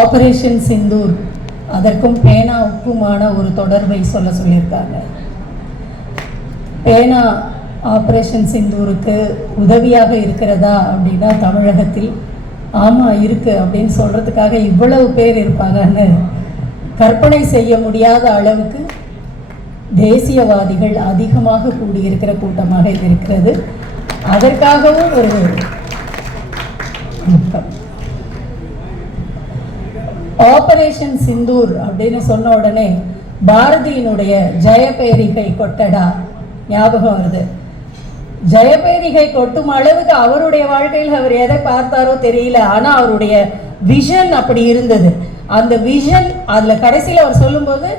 Operation Sindoor அதற்கும் பேனாவுக்குமான ஒரு தொடர்பை சொல்ல சொல்லியிருக்காங்க. பேனா ஆபரேஷன் சிந்தூருக்கு உதவியாக இருக்கிறதா அப்படின்னா தமிழகத்தில் ஆமாம் இருக்கு அப்படின்னு சொல்கிறதுக்காக இவ்வளவு பேர் இருப்பாங்கன்னு கற்பனை செய்ய முடியாத அளவுக்கு தேசியவாதிகள் அதிகமாக கூடியிருக்கிற கூட்டமாக இது இருக்கிறது. அதற்காகவும் ஒரு ஆபரேஷன் சிந்தூர் அப்படின்னு சொன்ன உடனே பாரதியினுடைய ஜெயபேரிகை கொட்டடா. ஞாபகம் வருது. ஜெயபேரிகை கொட்டும் அளவுக்கு அவருடைய வாழ்க்கையில் அவர் எதை பார்த்தாரோ தெரியல. ஆனால் அவருடைய விஷன் அப்படி இருந்தது. அந்த விஷன் அதில் கடைசியில் அவர் சொல்லும்போது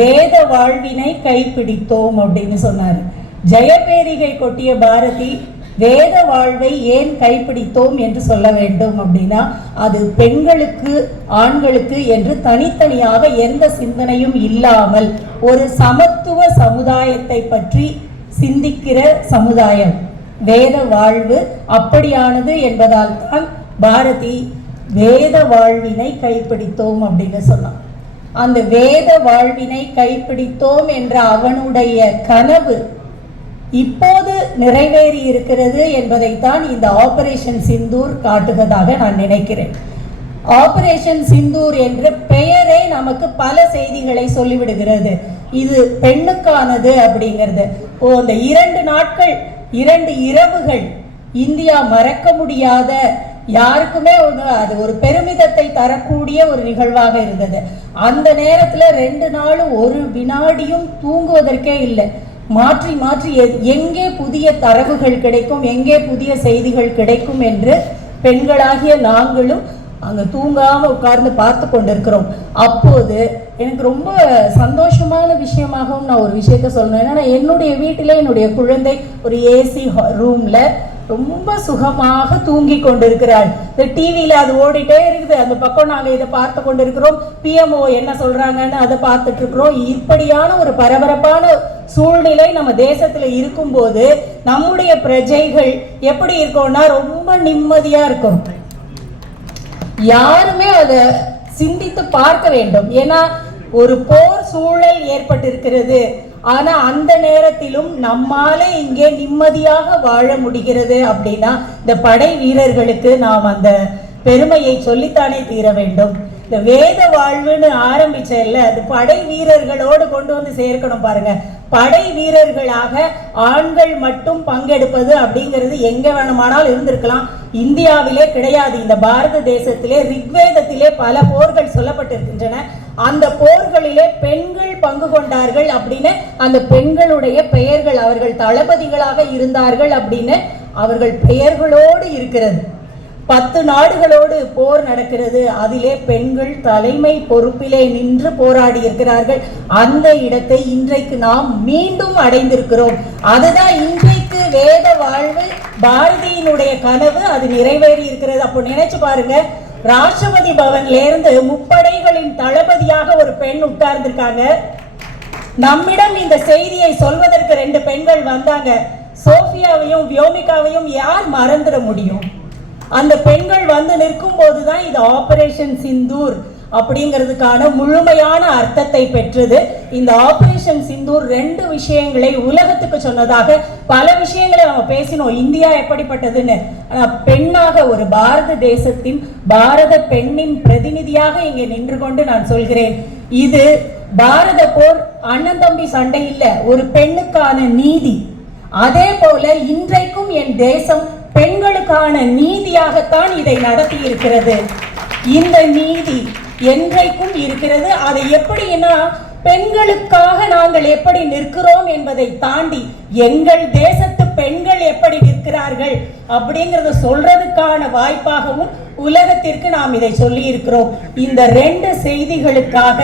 வேத வாழ்வினை கைப்பிடித்தோம் அப்படின்னு சொன்னார். ஜெயபேரிகை கொட்டிய பாரதி வேத வாழ்வை ஏன் கைப்பிடித்தோம் என்று சொல்ல வேண்டும் அப்படின்னா அது பெண்களுக்கு ஆண்களுக்கு என்று தனித்தனியாக எந்த சிந்தனையும் இல்லாமல் ஒரு சமத்துவ சமுதாயத்தை பற்றி சிந்திக்கிற சமுதாயம். வேத வாழ்வு அப்படியானது என்பதால் தான் பாரதி வேத வாழ்வினை கைப்பிடித்தோம் அப்படின்னு சொன்னான். அந்த வேத வாழ்வினை கைப்பிடித்தோம் என்ற அவனுடைய கனவு இப்போது நிறைவேறி இருக்கிறது என்பதைத்தான் இந்த ஆபரேஷன் சிந்தூர் காட்டுவதாக நான் நினைக்கிறேன். ஆபரேஷன் சிந்தூர் என்ற பெயரே நமக்கு பல செய்திகளை சொல்லிவிடுகிறது. இது பெண்ணுக்கானது அப்படிங்கிறது. ஓ அந்த இரண்டு நாட்கள் இரண்டு இரவுகள் இந்தியா மறக்க முடியாத யாருக்குமே ஒரு அது ஒரு பெருமிதத்தை தரக்கூடிய ஒரு நிகழ்வாக இருந்தது. அந்த நேரத்தில் ரெண்டு நாளும் ஒரு வினாடியும் தூங்குவதற்கே இல்லை. மாற்றி மாற்றி எங்கே புதிய தரவுகள் கிடைக்கும் எங்கே புதிய செய்திகள் கிடைக்கும் என்று பெண்களாகிய நாங்களும் அங்க தூங்காம உட்கார்ந்து பார்த்து கொண்டிருக்கிறோம். அப்போது எனக்கு ரொம்ப சந்தோஷமான விஷயமாகவும் நான் ஒரு விஷயத்த சொல்லணும். ஏன்னா என்னுடைய வீட்டிலே என்னுடைய குழந்தை ஒரு ஏசி ரூம்ல ரொம்ப சுகமாக தூங்கி கொண்டிருக்கிறாள். இந்த டிவியில அது ஓடிட்டே இருக்குது. அந்த பக்கம் நாங்க இதை பார்த்து கொண்டிருக்கிறோம். பிஎம்ஓ என்ன சொல்றாங்கன்னு அதை பார்த்துட்டு இருக்கிறோம். இப்படியான ஒரு பரபரப்பான சூழ்நிலை நம்ம தேசத்துல இருக்கும்போது நம்முடைய பிரஜைகள் எப்படி இருக்கோம்னா ரொம்ப நிம்மதியா இருக்கும். யாருமே அதை சிந்தித்து பார்க்க வேண்டும். ஏன்னா ஒரு போர் சூழல் ஏற்பட்டிருக்கிறது. ஆனா அந்த நேரத்திலும் நம்மாலே இங்கே நிம்மதியாக வாழ முடிகிறது அப்படின்னா இந்த படை வீரர்களுக்கு நாம் அந்த பெருமையை சொல்லித்தானே தீர வேண்டும். இந்த வேத வாழ்வுன்னு ஆரம்பிச்சல அது படை வீரர்களோடு கொண்டு வந்து சேர்க்கணும் பாருங்க. படை வீரர்களாக ஆண்கள் மட்டும் பங்கெடுப்பது அப்படிங்கிறது எங்க வேணுமானாலும் இருந்திருக்கலாம். இந்தியாவிலே கிடையாது. இந்த பாரத தேசத்திலே ரிக்வேதத்திலே பல போர்கள் சொல்லப்பட்டிருக்கின்றன. அந்த போர்களிலே பெண்கள் பங்கு கொண்டார்கள் அப்படின்னு அந்த பெண்களுடைய பெயர்கள் அவர்கள் தளபதிகளாக இருந்தார்கள் அப்படின்னு அவர்கள் பெயர்களோடு இருக்கிறது. பத்து நாடுகளோடு போர் நடக்கிறது. அதிலே பெண்கள் தலைமை பொறுப்பிலே நின்று போராடி இருக்கிறார்கள். அந்த இடத்தை இன்றைக்கு நாம் மீண்டும் அடைந்திருக்கிறோம். அதுதான் இன்றைக்கு வேத வாழ்வு பாரதியினுடைய கனவு அது நிறைவேறி இருக்கிறது. அப்போ நினைச்சு பாருங்க ராஷ்டிரபதி பவன்ல இருந்து முப்படைகளின் தளபதியாக ஒரு பெண் உட்கார்ந்திருக்காங்க. நம்மிடம் இந்த செய்தியை சொல்வதற்கு ரெண்டு பெண்கள் வந்தாங்க. சோஃபியாவையும் வியோமிகாவையும் யார் மறந்துட முடியும்? அந்த பெண்கள் வந்து நிற்கும் போதுதான் இது ஆபரேஷன் சிந்தூர் அப்படிங்கிறதுக்கான முழுமையான அர்த்தத்தை பெற்றது. இந்த ஆபரேஷன் சிந்தூர் ரெண்டு விஷயங்களை உலகத்துக்கு சொன்னதாக பல விஷயங்களை நம்ம பேசினோம். இந்தியா எப்படிப்பட்டதுன்னு? பெண்ணாக ஒரு பாரத தேசத்தின் பாரத பெண்ணின் பிரதிநிதியாக இங்கே நின்று கொண்டு நான் சொல்கிறேன். இது பாரத போர் அண்ணன் தம்பி சண்டை இல்ல ஒரு பெண்ணுக்கான நீதி. அதே போல இன்றைக்கும் என் தேசம் பெண்களுக்கான நீதியாகத்தான் இதை நடத்தி இருக்கிறது இந்த நீதி என்றைக்கும் இருக்கிறது. அதை எப்படின்னா பெண்களுக்காக நாங்கள் எப்படி நிற்கிறோம் என்பதை தாண்டி எங்கள் தேசத்து பெண்கள் எப்படி நிற்கிறார்கள் அப்படிங்கறத சொல்றதுக்கான வாய்ப்பாகவும் உலகத்திற்கு நாம் இதை சொல்லி இருக்கிறோம் இந்த ரெண்டு செய்திகளுக்காக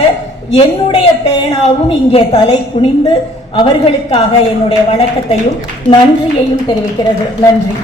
என்னுடைய பேனாவும் இங்கே தலை குனிந்து அவர்களுக்காக என்னுடைய வணக்கத்தையும் நன்றியையும் தெரிவிக்கிறது. நன்றி.